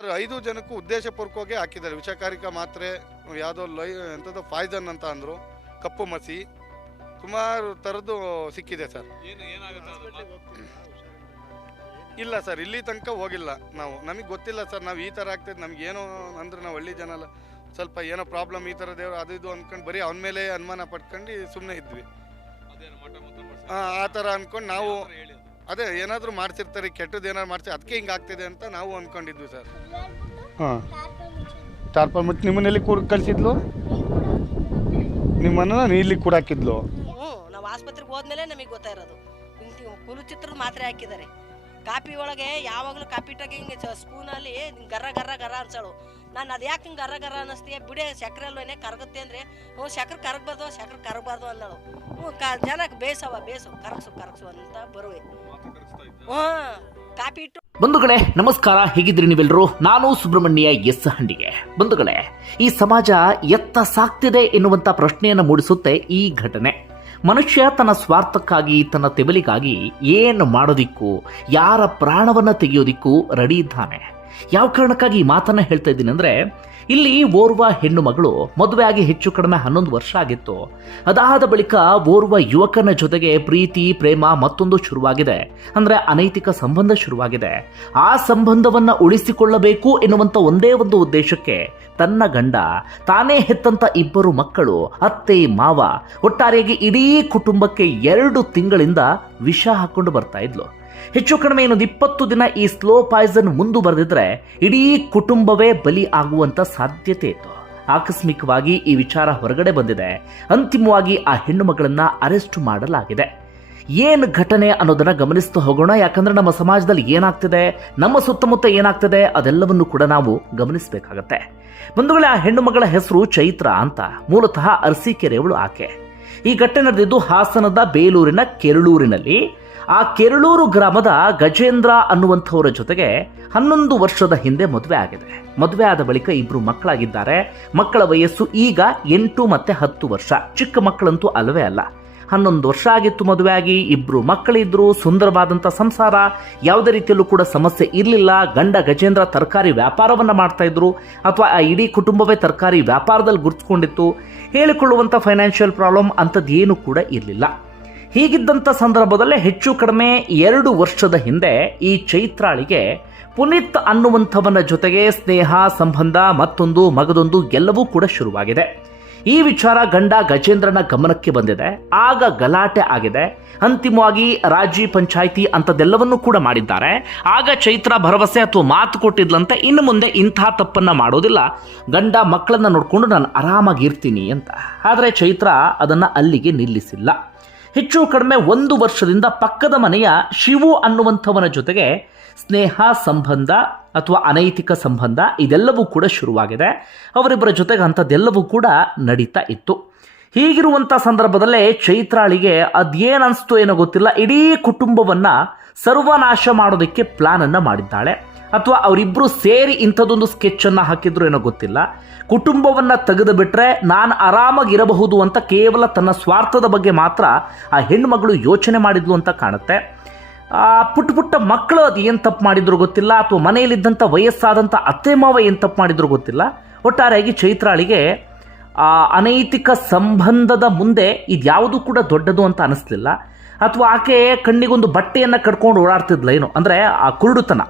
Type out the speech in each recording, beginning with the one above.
Sir, ಐದು ಜನಕ್ಕೂ ಉದ್ದೇಶಪೂರ್ವಕವಾಗಿ ಹಾಕಿದ್ದಾರೆ. ವಿಷಕಾರಿಕ ಮಾತ್ರೆ ಯಾವುದೋ ಲೈ ಎಂಥದ್ದು ಫಾಯ್ಸನ್ ಅಂತ ಅಂದರು ಕಪ್ಪು ಮಸಿ ಸುಮಾರು ಥರದ್ದು ಸಿಕ್ಕಿದೆ ಸರ್. ಇಲ್ಲ ಸರ್ ಇಲ್ಲಿ ತನಕ ಹೋಗಿಲ್ಲ ನಾವು. ನಮಗೆ ಗೊತ್ತಿಲ್ಲ ಸರ್ ನಾವು ಈ ಥರ ಆಗ್ತದೆ ನಮ್ಗೆ ಏನೋ ಅಂದ್ರೆ ನಾವು ಹಳ್ಳಿ ಜನ ಅಲ್ಲ ಸ್ವಲ್ಪ ಏನೋ ಪ್ರಾಬ್ಲಮ್ ಈ ಥರ ದೇವ್ರು ಅದು ಇದು ಅಂದ್ಕೊಂಡು ಬರೀ ಅವನ ಮೇಲೆ ಅನುಮಾನ ಪಟ್ಕೊಂಡು ಸುಮ್ಮನೆ ಇದ್ವಿ. ಹಾಂ ಆ, ಥರ ಅಂದ್ಕೊಂಡು ನಾವು ಅದು? ಏನಾದರೂ ಮಾಡ್ತಿರ್ತಾರೆ ಕೆಟ್ಟದ್ದು ಏನಾದ್ರು ಮಾಡ್ತಾರೆ ಅದಕ್ಕೆ ಹಿಂಗೆ ಆಗ್ತಿದೆ ಅಂತ ನಾವು ಅಂದ್ಕೊಂಡಿದ್ವಿ ಸರ್. ಹಾಂ. ಟಾರ್ಪಲ್ ಮುಚ್ಚಿ ನಿಮ್ಮನ್ನೆಲ್ಲಿ ಕೂಡ ಕಳಿಸಿದ್ಲು? ನಿಮ್ಮನ್ನ ಇಲ್ಲಿ ಕೂಡ ಹಾಕಿದ್ಲು. ಹ್ಞೂ ನಾವು ಆಸ್ಪತ್ರೆಗೆ ಹೋದ್ಮೇಲೆ ನಮಗೆ ಗೊತ್ತಾಯಿರೋದು. ಇರೋದು ಕುಲು ಚಿತ್ರದ ಮಾತ್ರೆ ಹಾಕಿದ್ದಾರೆ. ಕಾಪಿ ಒಳಗೆ ಯಾವಾಗಲೂ ಕಾಪಿ ಟಾಕಿಂಗ್ ಹಿಂಗೆ ಸ್ಪೂನಲ್ಲಿ ಗರ್ರ ಗರ್ರ ಗರ್ರ ಅನ್ಸಳು. ನಾನು ಅದು ಯಾಕೆ ಹಿಂಗೆ ಗರ್ರ ಅನ್ನಿಸ್ತೀಯ? ಬಿಡೆ ಸಕ್ಕರೆ ಅಲ್ವೇನೆ ಕರಗುತ್ತೆ ಅಂದರೆ, ಹ್ಞೂ ಸಕ್ಕರೆ ಕರಗಬಾರ್ದು ಸಕ್ಕರೆ ಕರಗಬಾರ್ದು ಅನ್ನೋಳು ಹ್ಞೂ, ಕ ಜನಕ್ಕೆ ಬೇಸವ ಬೇಸು ಕರಗ್ಸು ಕರಗ್ಸು ಅಂತ ಬರುವೆ. ಹ್ಞೂ, ಕಾಪಿ ಇಟ್ಟು ಬಂಧುಗಳೇ, ನಮಸ್ಕಾರ. ಹೇಗಿದ್ರಿ ನೀವೆಲ್ಲರೂ ನಾನು ಸುಬ್ರಹ್ಮಣ್ಯ ಎಸ್ ಹಂಡಿಗೆ. ಬಂಧುಗಳೇ, ಈ ಸಮಾಜ ಎತ್ತ ಸಾಕ್ತಿದೆ ಎನ್ನುವಂಥ ಪ್ರಶ್ನೆಯನ್ನು ಮೂಡಿಸುತ್ತೆ ಈ ಘಟನೆ. ಮನುಷ್ಯ ತನ್ನ ಸ್ವಾರ್ಥಕ್ಕಾಗಿ, ತನ್ನ ತೆಬಲಿಗಾಗಿ ಏನು ಮಾಡೋದಿಕ್ಕೂ, ಯಾರ ಪ್ರಾಣವನ್ನ ತೆಗೆಯೋದಿಕ್ಕೂ ರೆಡಿ ಇದ್ದಾನೆ. ಯಾವ ಕಾರಣಕ್ಕಾಗಿ ಈ ಮಾತನ್ನ ಹೇಳ್ತಾ ಇದ್ದೀನಿ ಅಂದ್ರೆ, ಇಲ್ಲಿ ಓರ್ವ ಹೆಣ್ಣು ಮಗಳು ಮದುವೆಯಾಗಿ ಹೆಚ್ಚು ಕಡಿಮೆ ಹನ್ನೊಂದು ವರ್ಷ ಆಗಿತ್ತು. ಅದಾದ ಬಳಿಕ ಓರ್ವ ಯುವಕನ ಜೊತೆಗೆ ಪ್ರೀತಿ, ಪ್ರೇಮ ಮತ್ತೊಂದು ಶುರುವಾಗಿದೆ. ಅಂದ್ರೆ ಅನೈತಿಕ ಸಂಬಂಧ ಶುರುವಾಗಿದೆ. ಆ ಸಂಬಂಧವನ್ನ ಉಳಿಸಿಕೊಳ್ಳಬೇಕು ಎನ್ನುವಂಥ ಒಂದೇ ಒಂದು ಉದ್ದೇಶಕ್ಕೆ ತನ್ನ ಗಂಡ, ತಾನೇ ಹೆತ್ತಂತ ಇಬ್ಬರು ಮಕ್ಕಳು, ಅತ್ತೆ, ಮಾವ, ಒಟ್ಟಾರೆಯಾಗಿ ಇಡೀ ಕುಟುಂಬಕ್ಕೆ ಎರಡು ತಿಂಗಳಿಂದ ವಿಷ ಹಾಕೊಂಡು ಬರ್ತಾ ಇದ್ಲು. ಹೆಚ್ಚು ಕಡಿಮೆ ಇನ್ನೊಂದು ಇಪ್ಪತ್ತು ದಿನ ಈ ಸ್ಲೋ ಪಾಯ್ಸನ್ ಮುಂದುವರೆದಿದ್ರೆ ಇಡೀ ಕುಟುಂಬವೇ ಬಲಿ ಆಗುವಂತ ಸಾಧ್ಯತೆ ಇತ್ತು. ಆಕಸ್ಮಿಕವಾಗಿ ಈ ವಿಚಾರ ಹೊರಗಡೆ ಬಂದಿದೆ. ಅಂತಿಮವಾಗಿ ಆ ಹೆಣ್ಣು ಮಗಳನ್ನ ಅರೆಸ್ಟ್ ಮಾಡಲಾಗಿದೆ. ಏನು ಘಟನೆ ಅನ್ನೋದನ್ನ ಗಮನಿಸ್ತಾ ಹೋಗೋಣ. ಯಾಕಂದ್ರೆ ನಮ್ಮ ಸಮಾಜದಲ್ಲಿ ಏನಾಗ್ತಿದೆ, ನಮ್ಮ ಸುತ್ತಮುತ್ತ ಏನಾಗ್ತಿದೆ ಅದೆಲ್ಲವನ್ನು ಕೂಡ ನಾವು ಗಮನಿಸಬೇಕಾಗತ್ತೆ. ಬಂಧುಗಳೇ, ಆ ಹೆಣ್ಣು ಮಗಳ ಹೆಸರು ಚೈತ್ರ ಅಂತ. ಮೂಲತಃ ಅರಸೀಕೆರೆಯವಳು ಆಕೆ. ಈ ಘಟನೆ ನಡೆದಿದ್ದು ಹಾಸನದ ಬೇಲೂರಿನ ಕೆರಳೂರಿನಲ್ಲಿ. ಆ ಕೆರಳೂರು ಗ್ರಾಮದ ಗಜೇಂದ್ರ ಅನ್ನುವಂಥವರ ಜೊತೆಗೆ ಹನ್ನೊಂದು ವರ್ಷದ ಹಿಂದೆ ಮದುವೆ ಆಗಿದೆ. ಮದುವೆ ಆದ ಬಳಿಕ ಇಬ್ರು ಮಕ್ಕಳಾಗಿದ್ದಾರೆ. ಮಕ್ಕಳ ವಯಸ್ಸು ಈಗ ಎಂಟು ಮತ್ತೆ ಹತ್ತು ವರ್ಷ. ಚಿಕ್ಕ ಮಕ್ಕಳಂತೂ ಅಲ್ಲವೇ ಅಲ್ಲ. ಹನ್ನೊಂದು ವರ್ಷ ಆಗಿತ್ತು ಮದುವೆಯಾಗಿ, ಇಬ್ರು ಮಕ್ಕಳಿದ್ರು ಸುಂದರವಾದಂಥ ಸಂಸಾರ, ಯಾವುದೇ ರೀತಿಯಲ್ಲೂ ಕೂಡ ಸಮಸ್ಯೆ ಇರಲಿಲ್ಲ. ಗಂಡ ಗಜೇಂದ್ರ ತರಕಾರಿ ವ್ಯಾಪಾರವನ್ನ ಮಾಡ್ತಾ ಇದ್ರು, ಅಥವಾ ಆ ಇಡೀ ಕುಟುಂಬವೇ ತರಕಾರಿ ವ್ಯಾಪಾರದಲ್ಲಿ ಗುರುತಿಸ್ಕೊಂಡಿತ್ತು ಹೇಳಿಕೊಳ್ಳುವಂಥ ಫೈನಾನ್ಷಿಯಲ್ ಪ್ರಾಬ್ಲಮ್ ಅಂಥದ್ದು ಕೂಡ ಇರಲಿಲ್ಲ. ಹೀಗಿದ್ದಂಥ ಸಂದರ್ಭದಲ್ಲೇ ಹೆಚ್ಚು ಕಡಿಮೆ ಎರಡು ವರ್ಷದ ಹಿಂದೆ ಈ ಚೈತ್ರಾಳಿಗೆ ಪುನೀತ್ ಅನ್ನುವಂಥವನ ಜೊತೆಗೆ ಸ್ನೇಹ, ಸಂಬಂಧ, ಮತ್ತೊಂದು ಮಗದೊಂದು ಎಲ್ಲವೂ ಕೂಡ ಶುರುವಾಗಿದೆ. ಈ ವಿಚಾರ ಗಂಡ ಗಜೇಂದ್ರನ ಗಮನಕ್ಕೆ ಬಂದಿದೆ. ಆಗ ಗಲಾಟೆ ಆಗಿದೆ. ಅಂತಿಮವಾಗಿ ರಾಜಿ ಪಂಚಾಯಿತಿ ಅಂಥದ್ದೆಲ್ಲವನ್ನೂ ಕೂಡ ಮಾಡಿದ್ದಾರೆ. ಆಗ ಚೈತ್ರ ಭರವಸೆ ಅಥವಾ ಮಾತು ಕೊಟ್ಟಿದ್ಲಂತೆ ಇನ್ನು ಮುಂದೆ ಇಂಥ ತಪ್ಪನ್ನ ಮಾಡೋದಿಲ್ಲ. ಗಂಡ ಮಕ್ಕಳನ್ನ ನೋಡಿಕೊಂಡು ನಾನು ಆರಾಮಾಗಿ ಇರ್ತೀನಿ ಅಂತ. ಆದರೆ ಚೈತ್ರ ಅದನ್ನ ಅಲ್ಲಿಗೆ ನಿಲ್ಲಿಸಿಲ್ಲ. ಹೆಚ್ಚು ಕಡಿಮೆ ಒಂದು ವರ್ಷದಿಂದ ಪಕ್ಕದ ಮನೆಯ ಶಿವು ಅನ್ನುವಂಥವನ ಜೊತೆಗೆ ಸ್ನೇಹ ಸಂಬಂಧ ಅಥವಾ ಅನೈತಿಕ ಸಂಬಂಧ ಇದೆಲ್ಲವೂ ಕೂಡ ಶುರುವಾಗಿದೆ. ಅವರಿಬ್ಬರ ಜೊತೆಗೆ ಅಂಥದ್ದೆಲ್ಲವೂ ಕೂಡ ನಡೀತಾ ಇತ್ತು. ಹೀಗಿರುವಂಥ ಸಂದರ್ಭದಲ್ಲೇ ಚೈತ್ರಾಳಿಗೆ ಅದೇನು ಅನಿಸ್ತು ಏನೋ ಗೊತ್ತಿಲ್ಲ. ಇಡೀ ಕುಟುಂಬವನ್ನು ಸರ್ವನಾಶ ಮಾಡೋದಕ್ಕೆ ಪ್ಲಾನನ್ನು ಮಾಡಿದ್ದಾಳೆ. ಅಥವಾ ಅವರಿಬ್ಬರು ಸೇರಿ ಇಂಥದ್ದೊಂದು ಸ್ಕೆಚ್ಚನ್ನು ಹಾಕಿದ್ರು ಏನೋ ಗೊತ್ತಿಲ್ಲ. ಕುಟುಂಬವನ್ನು ತೆಗೆದು ಬಿಟ್ಟರೆ ನಾನು ಆರಾಮಾಗಿರಬಹುದು ಅಂತ ಕೇವಲ ತನ್ನ ಸ್ವಾರ್ಥದ ಬಗ್ಗೆ ಮಾತ್ರ ಆ ಹೆಣ್ಣುಮಗಳು ಯೋಚನೆ ಮಾಡಿದ್ಲು ಅಂತ ಕಾಣುತ್ತೆ. ಆ ಪುಟ್ಟ ಪುಟ್ಟ ಮಕ್ಕಳು ಅದು ಏನು ತಪ್ಪು ಮಾಡಿದ್ರು ಗೊತ್ತಿಲ್ಲ? ಅಥವಾ ಮನೆಯಲ್ಲಿದ್ದಂಥ ವಯಸ್ಸಾದಂಥ ಅತ್ತೆ, ಮಾವ ಏನು ತಪ್ಪು ಮಾಡಿದ್ರು ಗೊತ್ತಿಲ್ಲ? ಒಟ್ಟಾರೆಯಾಗಿ ಚೈತ್ರಾಳಿಗೆ ಆ ಅನೈತಿಕ ಸಂಬಂಧದ ಮುಂದೆ ಇದ್ಯಾವುದು ಕೂಡ ದೊಡ್ಡದು ಅಂತ ಅನಿಸ್ಲಿಲ್ಲ. ಅಥವಾ ಆಕೆ ಕಣ್ಣಿಗೊಂದು ಬಟ್ಟೆಯನ್ನು ಕಟ್ಕೊಂಡು ಓಡಾಡ್ತಿದ್ಲ ಏನು? ಅಂದರೆ ಆ ಕುರುಡುತನ.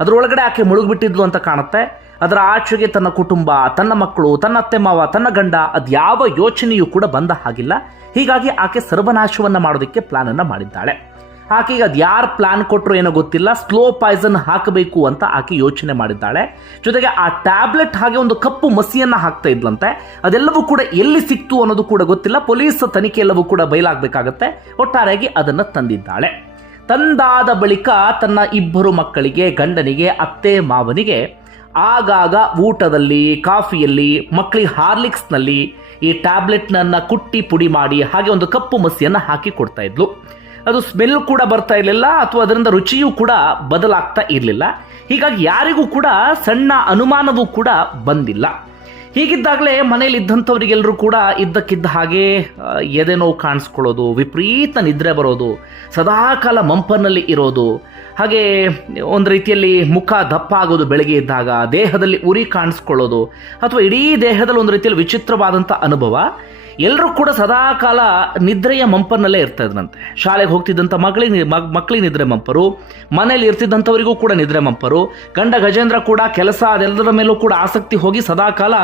ಅದರೊಳಗಡೆ ಆಕೆ ಮುಳುಗಿಬಿಟ್ಟಿದ್ಲು ಅಂತ ಕಾಣುತ್ತೆ. ಅದರ ಆಚೆಗೆ ತನ್ನ ಕುಟುಂಬ, ತನ್ನ ಮಕ್ಕಳು, ತನ್ನ ಅತ್ತೆ, ಮಾವ, ತನ್ನ ಗಂಡ, ಅದು ಯಾವ ಯೋಚನೆಯೂ ಕೂಡ ಬಂದ ಹಾಗಿಲ್ಲ. ಹೀಗಾಗಿ ಆಕೆ ಸರ್ವನಾಶವನ್ನು ಮಾಡೋದಕ್ಕೆ ಪ್ಲಾನನ್ನು ಮಾಡಿದ್ದಾಳೆ. ಆಕೆಗೆ ಅದು ಯಾರು ಪ್ಲಾನ್ ಕೊಟ್ಟರು ಏನೋ ಗೊತ್ತಿಲ್ಲ ಸ್ಲೋ ಪಾಯ್ಸನ್ ಹಾಕಬೇಕು ಅಂತ ಆಕೆ ಯೋಚನೆ ಮಾಡಿದ್ದಾಳೆ. ಜೊತೆಗೆ ಆ ಟ್ಯಾಬ್ಲೆಟ್ ಹಾಗೆ ಒಂದು ಕಪ್ಪು ಮಸಿಯನ್ನು ಹಾಕ್ತಾ ಇದ್ಲಂತೆ. ಅದೆಲ್ಲವೂ ಕೂಡ ಎಲ್ಲಿ ಸಿಕ್ತು ಅನ್ನೋದು ಕೂಡ ಗೊತ್ತಿಲ್ಲ. ಪೊಲೀಸ್ ತನಿಖೆ ಎಲ್ಲವೂ ಕೂಡ ಬಯಲಾಗಬೇಕಾಗತ್ತೆ. ಒಟ್ಟಾರೆಯಾಗಿ ಅದನ್ನು ತಂದಿದ್ದಾಳೆ. ತಂದಾದ ಬಳಿಕ ತನ್ನ ಇಬ್ಬರು ಮಕ್ಕಳಿಗೆ, ಗಂಡನಿಗೆ, ಅತ್ತೆ ಮಾವನಿಗೆ ಆಗಾಗ ಊಟದಲ್ಲಿ, ಕಾಫಿಯಲ್ಲಿ ಮಕ್ಕಳಿಗೆ ಹಾರ್ಲಿಕ್ಸ್ನಲ್ಲಿ ಈ ಟ್ಯಾಬ್ಲೆಟ್ನನ್ನು ಕುಟ್ಟಿ ಪುಡಿ ಮಾಡಿ ಹಾಗೆ ಒಂದು ಕಪ್ಪು ಮಸಿಯನ್ನು ಹಾಕಿ ಕೊಡ್ತಾ ಇದ್ಲು. ಅದು ಸ್ಮೆಲ್ ಕೂಡ ಬರ್ತಾ ಇರಲಿಲ್ಲ ಅಥವಾ ಅದರಿಂದ ರುಚಿಯೂ ಕೂಡ ಬದಲಾಗ್ತಾ ಇರಲಿಲ್ಲ. ಹೀಗಾಗಿ ಯಾರಿಗೂ ಕೂಡ ಸಣ್ಣ ಅನುಮಾನವೂ ಕೂಡ ಬಂದಿಲ್ಲ. ಹೀಗಿದ್ದಾಗಲೇ ಮನೇಲಿ ಇದ್ದಂಥವರಿಗೆಲ್ಲರೂ ಕೂಡ ಇದ್ದಕ್ಕಿದ್ದ ಹಾಗೆ ಎದೆನೋವು ಎದೆ ನೋವು ಕಾಣಿಸ್ಕೊಳ್ಳೋದು, ವಿಪರೀತ ನಿದ್ರೆ ಬರೋದು, ಸದಾಕಾಲ ಮಂಪನಲ್ಲಿ ಇರೋದು, ಹಾಗೆ ಒಂದು ರೀತಿಯಲ್ಲಿ ಮುಖ ದಪ್ಪ ಆಗೋದು ಬೆಳಗ್ಗೆ ಇದ್ದಾಗ, ದೇಹದಲ್ಲಿ ಉರಿ ಕಾಣಿಸ್ಕೊಳ್ಳೋದು, ಅಥವಾ ಇಡೀ ದೇಹದಲ್ಲಿ ಒಂದು ರೀತಿಯಲ್ಲಿ ವಿಚಿತ್ರವಾದಂಥ ಅನುಭವ. ಎಲ್ಲರೂ ಕೂಡ ಸದಾಕಾಲ ನಿದ್ರೆಯ ಮಂಪನ್ನಲ್ಲೇ ಇರ್ತಾ ಇದ್ರಂತೆ ಶಾಲೆಗೆ ಹೋಗ್ತಿದ್ದಂಥ ಮಗಳಿಗೆ ಮಗ್- ಮಕ್ಕಳಿಗೆ ನಿದ್ರೆ ಮಂಪರು ಮನೇಲಿ ಇರ್ತಿದ್ದಂಥವರಿಗೂ ಕೂಡ ನಿದ್ರೆ ಮಂಪರು. ಗಂಡ ಗಜೇಂದ್ರ ಕೂಡ ಕೆಲಸ ಅದೆಲ್ಲದರ ಮೇಲೂ ಕೂಡ ಆಸಕ್ತಿ ಹೋಗಿ ಸದಾಕಾಲ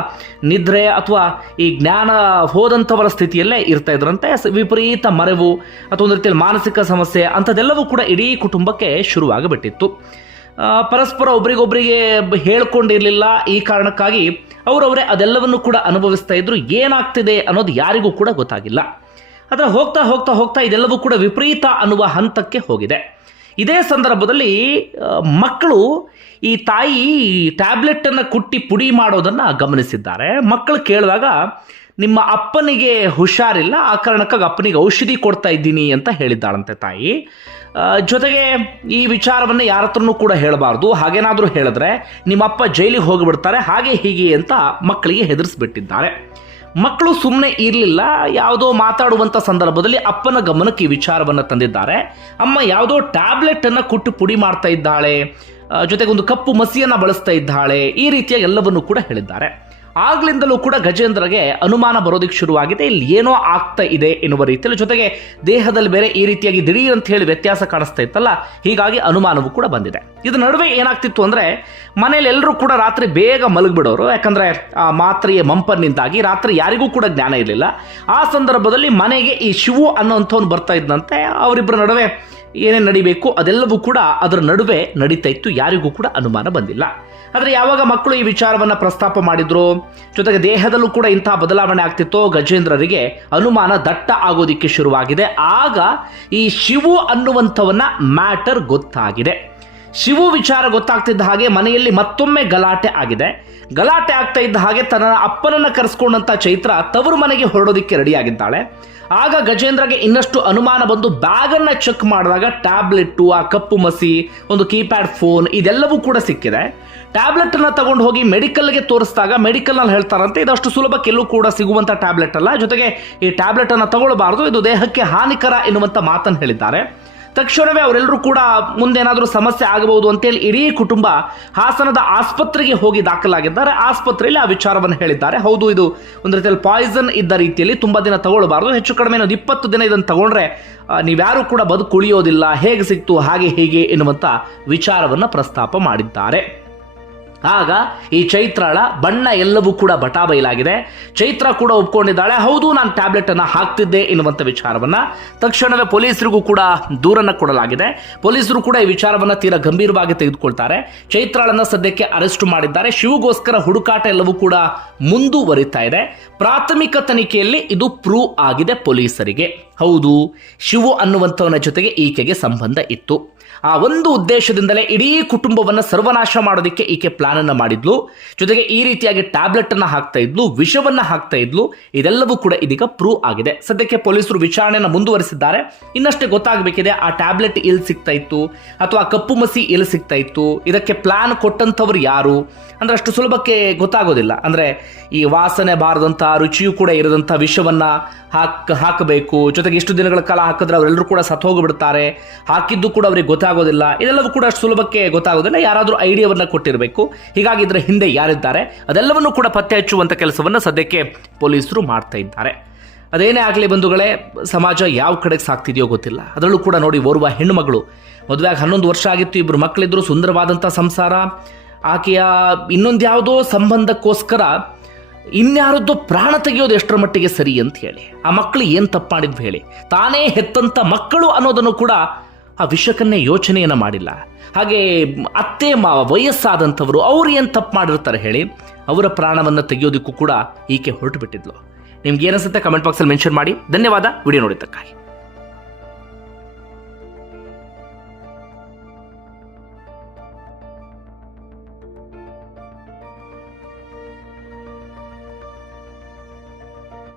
ನಿದ್ರೆ ಅಥವಾ ಈ ಜ್ಞಾನ ಹೋದಂಥವರ ಸ್ಥಿತಿಯಲ್ಲೇ ಇರ್ತಾ ಇದ್ರಂತೆ. ವಿಪರೀತ ಮರೆವು ಅಥವಾ ಒಂದು ರೀತಿಯಲ್ಲಿ ಮಾನಸಿಕ ಸಮಸ್ಯೆ ಅಂಥದ್ದೆಲ್ಲವೂ ಕೂಡ ಇಡೀ ಕುಟುಂಬಕ್ಕೆ ಶುರುವಾಗಬಿಟ್ಟಿತ್ತು. ಪರಸ್ಪರ ಒಬ್ರಿಗೊಬ್ರಿಗೆ ಹೇಳ್ಕೊಂಡಿರಲಿಲ್ಲ. ಈ ಕಾರಣಕ್ಕಾಗಿ ಅವರವರೇ ಅದೆಲ್ಲವನ್ನು ಕೂಡ ಅನುಭವಿಸ್ತಾ ಇದ್ರು. ಏನಾಗ್ತಿದೆ ಅನ್ನೋದು ಯಾರಿಗೂ ಕೂಡ ಗೊತ್ತಾಗಿಲ್ಲ. ಆದರೆ ಹೋಗ್ತಾ ಹೋಗ್ತಾ ಹೋಗ್ತಾ ಇದೆಲ್ಲವೂ ಕೂಡ ವಿಪರೀತ ಅನ್ನುವ ಹಂತಕ್ಕೆ ಹೋಗಿದೆ. ಇದೇ ಸಂದರ್ಭದಲ್ಲಿ ಮಕ್ಕಳು ಈ ತಾಯಿ ಟ್ಯಾಬ್ಲೆಟನ್ನು ಕುಟ್ಟಿ ಪುಡಿ ಮಾಡೋದನ್ನು ಗಮನಿಸಿದ್ದಾರೆ. ಮಕ್ಕಳು ಕೇಳಿದಾಗ ನಿಮ್ಮ ಅಪ್ಪನಿಗೆ ಹುಷಾರಿಲ್ಲ, ಆ ಕಾರಣಕ್ಕಾಗಿ ಅಪ್ಪನಿಗೆ ಔಷಧಿ ಕೊಡ್ತಾ ಇದ್ದೀನಿ ಅಂತ ಹೇಳಿದ್ದಾಳಂತೆ ತಾಯಿ. ಜೊತೆಗೆ ಈ ವಿಚಾರವನ್ನು ಯಾರ ಹತ್ರನೂ ಕೂಡ ಹೇಳಬಾರ್ದು. ಹಾಗೇನಾದರೂ ಹೇಳಿದ್ರೆ ನಿಮ್ಮಪ್ಪ ಜೈಲಿಗೆ ಹೋಗಿಬಿಡ್ತಾರೆ, ಹಾಗೆ ಹೀಗೆ ಅಂತ ಮಕ್ಕಳಿಗೆ ಹೆದರಿಸ್ಬಿಟ್ಟಿದ್ದಾರೆ. ಮಕ್ಕಳು ಸುಮ್ಮನೆ ಇರಲಿಲ್ಲ, ಯಾವುದೋ ಮಾತಾಡುವಂಥ ಸಂದರ್ಭದಲ್ಲಿ ಅಪ್ಪನ ಗಮನಕ್ಕೆ ಈ ವಿಚಾರವನ್ನು ತಂದಿದ್ದಾರೆ. ಅಮ್ಮ ಯಾವುದೋ ಟ್ಯಾಬ್ಲೆಟನ್ನು ಕೊಟ್ಟು ಪುಡಿ ಮಾಡ್ತಾ ಇದ್ದಾಳೆ ಜೊತೆಗೆ ಒಂದು ಕಪ್ಪು ಮಸಿಯನ್ನು ಬಳಸ್ತಾ ಇದ್ದಾಳೆ, ಈ ರೀತಿಯ ಎಲ್ಲವನ್ನು ಕೂಡ ಹೇಳಿದ್ದಾರೆ. ಆಗ್ಲಿಂದಲೂ ಕೂಡ ಗಜೇಂದ್ರಗೆ ಅನುಮಾನ ಬರೋದಕ್ಕೆ ಶುರುವಾಗಿದೆ. ಇಲ್ಲಿ ಏನೋ ಆಗ್ತಾ ಇದೆ ಎನ್ನುವ ರೀತಿಯಲ್ಲಿ. ಜೊತೆಗೆ ದೇಹದಲ್ಲಿ ಬೇರೆ ಈ ರೀತಿಯಾಗಿ ದಿಢೀರ್ ಅಂತ ಹೇಳಿ ವ್ಯತ್ಯಾಸ ಕಾಣಿಸ್ತಾ ಇತ್ತಲ್ಲ, ಹೀಗಾಗಿ ಅನುಮಾನವೂ ಕೂಡ ಬಂದಿದೆ. ಇದ್ರ ನಡುವೆ ಏನಾಗ್ತಿತ್ತು ಅಂದ್ರೆ, ಮನೇಲಿ ಎಲ್ಲರೂ ಕೂಡ ರಾತ್ರಿ ಬೇಗ ಮಲಗಿಬಿಡೋರು. ಯಾಕಂದ್ರೆ, ಆ ಮಾತ್ರೆಯ ಮಂಪನ್ನಿಂದಾಗಿ ರಾತ್ರಿ ಯಾರಿಗೂ ಕೂಡ ಜ್ಞಾನ ಇರಲಿಲ್ಲ. ಆ ಸಂದರ್ಭದಲ್ಲಿ ಮನೆಗೆ ಈ ಶಿವು ಅನ್ನೋಂಥವ್ನು ಬರ್ತಾ ಇದ್ದಂತೆ ಅವರಿಬ್ಬರ ನಡುವೆ ಏನೇನು ನಡಿಬೇಕು ಅದೆಲ್ಲವೂ ಕೂಡ ಅದರ ನಡುವೆ ನಡೀತಾ ಇತ್ತು. ಯಾರಿಗೂ ಕೂಡ ಅನುಮಾನ ಬಂದಿಲ್ಲ. ಆದರೆ ಯಾವಾಗ ಮಕ್ಕಳು ಈ ವಿಚಾರವನ್ನು ಪ್ರಸ್ತಾಪ ಮಾಡಿದ್ರು? ಜೊತೆಗೆ ದೇಹದಲ್ಲೂ ಕೂಡ ಇಂತಹ ಬದಲಾವಣೆ ಆಗ್ತಿತ್ತೋ? ಗಜೇಂದ್ರರಿಗೆ ಅನುಮಾನ ದಟ್ಟ ಆಗೋದಿಕ್ಕೆ ಶುರುವಾಗಿದೆ. ಆಗ ಈ ಶಿವು ಅನ್ನುವಂಥವನ್ನ ಮ್ಯಾಟರ್ ಗೊತ್ತಾಗಿದೆ. ಶಿವು ವಿಚಾರ ಗೊತ್ತಾಗ್ತಿದ್ದ ಹಾಗೆ ಮನೆಯಲ್ಲಿ ಮತ್ತೊಮ್ಮೆ ಗಲಾಟೆ ಆಗಿದೆ. ಗಲಾಟೆ ಆಗ್ತಾ ಇದ್ದ ಹಾಗೆ ತನ್ನ ಅಪ್ಪನನ್ನ ಕರೆಸ್ಕೊಂಡಂತ ಚೈತ್ರ ತವರು ಮನೆಗೆ ಹೊರಡೋದಿಕ್ಕೆ ರೆಡಿಯಾಗಿದ್ದಾಳೆ ಆಗ ಗಜೇಂದ್ರಗೆ ಇನ್ನಷ್ಟು ಅನುಮಾನ ಬಂದು ಬ್ಯಾಗನ್ನ ಚೆಕ್ ಮಾಡಿದಾಗ ಟ್ಯಾಬ್ಲೆಟ್ಟು ಆ ಕಪ್ಪು ಮಸಿ, ಒಂದು ಕೀಪ್ಯಾಡ್ ಫೋನ್, ಇದೆಲ್ಲವೂ ಕೂಡ ಸಿಕ್ಕಿದೆ. ಟ್ಯಾಬ್ಲೆಟ್ ಅನ್ನ ತಗೊಂಡು ಹೋಗಿ ಮೆಡಿಕಲ್ಗೆ ತೋರಿಸಿದಾಗ ಮೆಡಿಕಲ್ನಲ್ಲಿ ಹೇಳ್ತಾರಂತೆ, ಇದಷ್ಟು ಸುಲಭ ಕೆಲವು ಕೂಡ ಸಿಗುವಂತ ಟ್ಯಾಬ್ಲೆಟ್ ಅಲ್ಲ. ಜೊತೆಗೆ ಈ ಟ್ಯಾಬ್ಲೆಟ್ ಅನ್ನ ತಗೊಳ್ಬಾರ್ದು, ಇದು ದೇಹಕ್ಕೆ ಹಾನಿಕರ ಎನ್ನುವಂಥ ಮಾತನ್ನು ಹೇಳಿದ್ದಾರೆ. ತಕ್ಷಣವೇ ಅವರೆಲ್ಲರೂ ಕೂಡ ಮುಂದೇನಾದರೂ ಸಮಸ್ಯೆ ಆಗಬಹುದು ಅಂತೇಳಿ ಇಡೀ ಕುಟುಂಬ ಹಾಸನದ ಆಸ್ಪತ್ರೆಗೆ ಹೋಗಿ ದಾಖಲಾಗಿದ್ದಾರೆ. ಆಸ್ಪತ್ರೆಯಲ್ಲಿ ಆ ವಿಚಾರವನ್ನು ಹೇಳಿದ್ದಾರೆ. ಹೌದು, ಇದು ಒಂದು ರೀತಿಯಲ್ಲಿ ಪಾಯ್ಸನ್ ಇದ್ದ ರೀತಿಯಲ್ಲಿ ತುಂಬ ದಿನ ತಗೊಳ್ಬಾರ್ದು. ಹೆಚ್ಚು ಕಡಿಮೆ ಒಂದು ಇಪ್ಪತ್ತು ದಿನ ಇದನ್ನು ತಗೊಂಡ್ರೆ ನೀವ್ಯಾರು ಕೂಡ ಬದುಕುಳಿಯೋದಿಲ್ಲ ಹೇಗೆ ಸಿಕ್ತು, ಹಾಗೆ ಹೀಗೆ ಎನ್ನುವಂಥ ವಿಚಾರವನ್ನು ಪ್ರಸ್ತಾಪ ಮಾಡಿದ್ದಾರೆ. ಆಗ ಈ ಚೈತ್ರಾಳ ಬಣ್ಣ ಎಲ್ಲವೂ ಕೂಡ ಬಟಾಬೈಲಾಗಿದೆ ಚೈತ್ರ ಕೂಡ ಒಪ್ಕೊಂಡಿದ್ದಾಳೆ, ಹೌದು, ನಾನು ಟ್ಯಾಬ್ಲೆಟ್ ಅನ್ನ ಹಾಕ್ತಿದ್ದೆ ಎನ್ನುವಂತ ವಿಚಾರವನ್ನ ತಕ್ಷಣವೇ ಪೊಲೀಸರಿಗೂ ಕೂಡ ದೂರನ್ನ ಕೊಡಲಾಗಿದೆ. ಪೊಲೀಸರು ಕೂಡ ಈ ವಿಚಾರವನ್ನ ತೀರಾ ಗಂಭೀರವಾಗಿ ತೆಗೆದುಕೊಳ್ತಾರೆ. ಚೈತ್ರಾಳನ್ನ ಸದ್ಯಕ್ಕೆ ಅರೆಸ್ಟ್ ಮಾಡಿದ್ದಾರೆ. ಶಿವಗೋಸ್ಕರ ಹುಡುಕಾಟ ಎಲ್ಲವೂ ಕೂಡ ಮುಂದುವರಿತಾ ಇದೆ. ಪ್ರಾಥಮಿಕ ತನಿಖೆಯಲ್ಲಿ ಇದು ಪ್ರೂವ್ ಆಗಿದೆ ಪೊಲೀಸರಿಗೆ. ಹೌದು, ಶಿವು ಅನ್ನುವಂಥವನ ಜೊತೆಗೆ ಈಕೆಗೆ ಸಂಬಂಧ ಇತ್ತು. ಆ ಒಂದು ಉದ್ದೇಶದಿಂದಲೇ ಇಡೀ ಕುಟುಂಬವನ್ನು ಸರ್ವನಾಶ ಮಾಡೋದಕ್ಕೆ ಈಕೆ ಪ್ಲಾನ್ ಅನ್ನು ಮಾಡಿದ್ಲು. ಜೊತೆಗೆ ಈ ರೀತಿಯಾಗಿ ಟ್ಯಾಬ್ಲೆಟ್ ಅನ್ನ ಹಾಕ್ತಾ ಇದ್ಲು, ವಿಷವನ್ನ ಹಾಕ್ತಾ ಇದ್ಲು. ಇದೆಲ್ಲವೂ ಕೂಡ ಇದೀಗ ಪ್ರೂವ್ ಆಗಿದೆ. ಸದ್ಯಕ್ಕೆ ಪೊಲೀಸರು ವಿಚಾರಣೆಯನ್ನು ಮುಂದುವರಿಸಿದ್ದಾರೆ. ಇನ್ನಷ್ಟೇ ಗೊತ್ತಾಗಬೇಕಿದೆ, ಆ ಟ್ಯಾಬ್ಲೆಟ್ ಎಲ್ಲಿ ಸಿಗ್ತಾ ಇತ್ತು ಅಥವಾ ಕಪ್ಪು ಮಸಿ ಎಲ್ಲಿ ಸಿಗ್ತಾ ಇತ್ತು? ಇದಕ್ಕೆ ಪ್ಲಾನ್ ಕೊಟ್ಟಂಥವ್ರು ಯಾರು? ಅಂದ್ರೆ ಅಷ್ಟು ಸುಲಭಕ್ಕೆ ಗೊತ್ತಾಗೋದಿಲ್ಲ. ಅಂದ್ರೆ ಈ ವಾಸನೆ ಬಾರದಂತ ರುಚಿಯೂ ಕೂಡ ಇರದಂತ ವಿಷವನ್ನ ಹಾಕ್, ಹಾಕಬೇಕು. ಜೊತೆಗೆ ಎಷ್ಟು ದಿನಗಳ ಕಾಲ ಹಾಕಿದ್ರೆ ಅವರೆಲ್ಲರೂ ಕೂಡ ಸತ್ತು ಹೋಗಿಬಿಡ್ತಾರೆ. ಹಾಕಿದ್ದು ಕೂಡ ಅವರಿಗೆ ಗೊತ್ತಾಗೋದಿಲ್ಲ. ಇದೆಲ್ಲವೂ ಕೂಡ ಅಷ್ಟು ಸುಲಭಕ್ಕೆ ಗೊತ್ತಾಗೋದಿಲ್ಲ. ಯಾರಾದರೂ ಐಡಿಯಾವನ್ನ ಕೊಟ್ಟಿರಬೇಕು. ಹೀಗಾಗಿ ಇದರ ಹಿಂದೆ ಯಾರಿದ್ದಾರೆ? ಅದೆಲ್ಲವನ್ನು ಕೂಡ ಪತ್ತೆ ಹಚ್ಚುವಂಥ ಕೆಲಸವನ್ನು ಸದ್ಯಕ್ಕೆ ಪೊಲೀಸರು ಮಾಡ್ತಾ ಇದ್ದಾರೆ. ಅದೇನೇ ಆಗಲಿ ಬಂಧುಗಳೇ, ಸಮಾಜ ಯಾವ ಕಡೆಗೆ ಸಾಕ್ತಿದೆಯೋ ಗೊತ್ತಿಲ್ಲ. ಅದರಲ್ಲೂ ಕೂಡ ನೋಡಿ, ಓರ್ವ ಹೆಣ್ಣುಮಗಳು. ಮದುವೆಯಾಗಿ ಹನ್ನೊಂದು ವರ್ಷ ಆಗಿತ್ತು ಇಬ್ಬರು ಮಕ್ಕಳಿದ್ರು ಸುಂದರವಾದಂಥ ಸಂಸಾರ. ಆಕೆಯ ಇನ್ನೊಂದು ಯಾವುದೋ ಸಂಬಂಧಕ್ಕೋಸ್ಕರ ಇನ್ಯಾರದ್ದೋ ಪ್ರಾಣ ತೆಗೆಯೋದು ಎಷ್ಟರ ಮಟ್ಟಿಗೆ ಸರಿ ಅಂತ ಹೇಳಿ. ಆ ಮಕ್ಕಳು ಏನು ತಪ್ಪು ಮಾಡಿದ್ವು ಹೇಳಿ. ತಾನೇ ಹೆತ್ತಂಥ ಮಕ್ಕಳು ಅನ್ನೋದನ್ನು ಕೂಡ ಆ ವಿಷಕನ್ನೇ ಯೋಚನೆಯನ್ನು ಮಾಡಿಲ್ಲ. ಹಾಗೆ ಅತ್ತೆ, ಮಾವ ವಯಸ್ಸಾದಂಥವರು ಅವ್ರು ಏನು ತಪ್ಪು ಮಾಡಿರ್ತಾರೆ ಹೇಳಿ, ಅವರ ಪ್ರಾಣವನ್ನು ತೆಗೆಯೋದಕ್ಕೂ ಕೂಡ ಈಕೆ ಹೊರಟು ಬಿಟ್ಟಿದ್ಲು ನಿಮ್ಗೆ ಏನಿಸುತ್ತೆ ಕಮೆಂಟ್ ಬಾಕ್ಸಲ್ಲಿ ಮೆನ್ಷನ್ ಮಾಡಿ. ಧನ್ಯವಾದ. ವಿಡಿಯೋ ನೋಡಿದ್ದಕ್ಕಾಗಿ.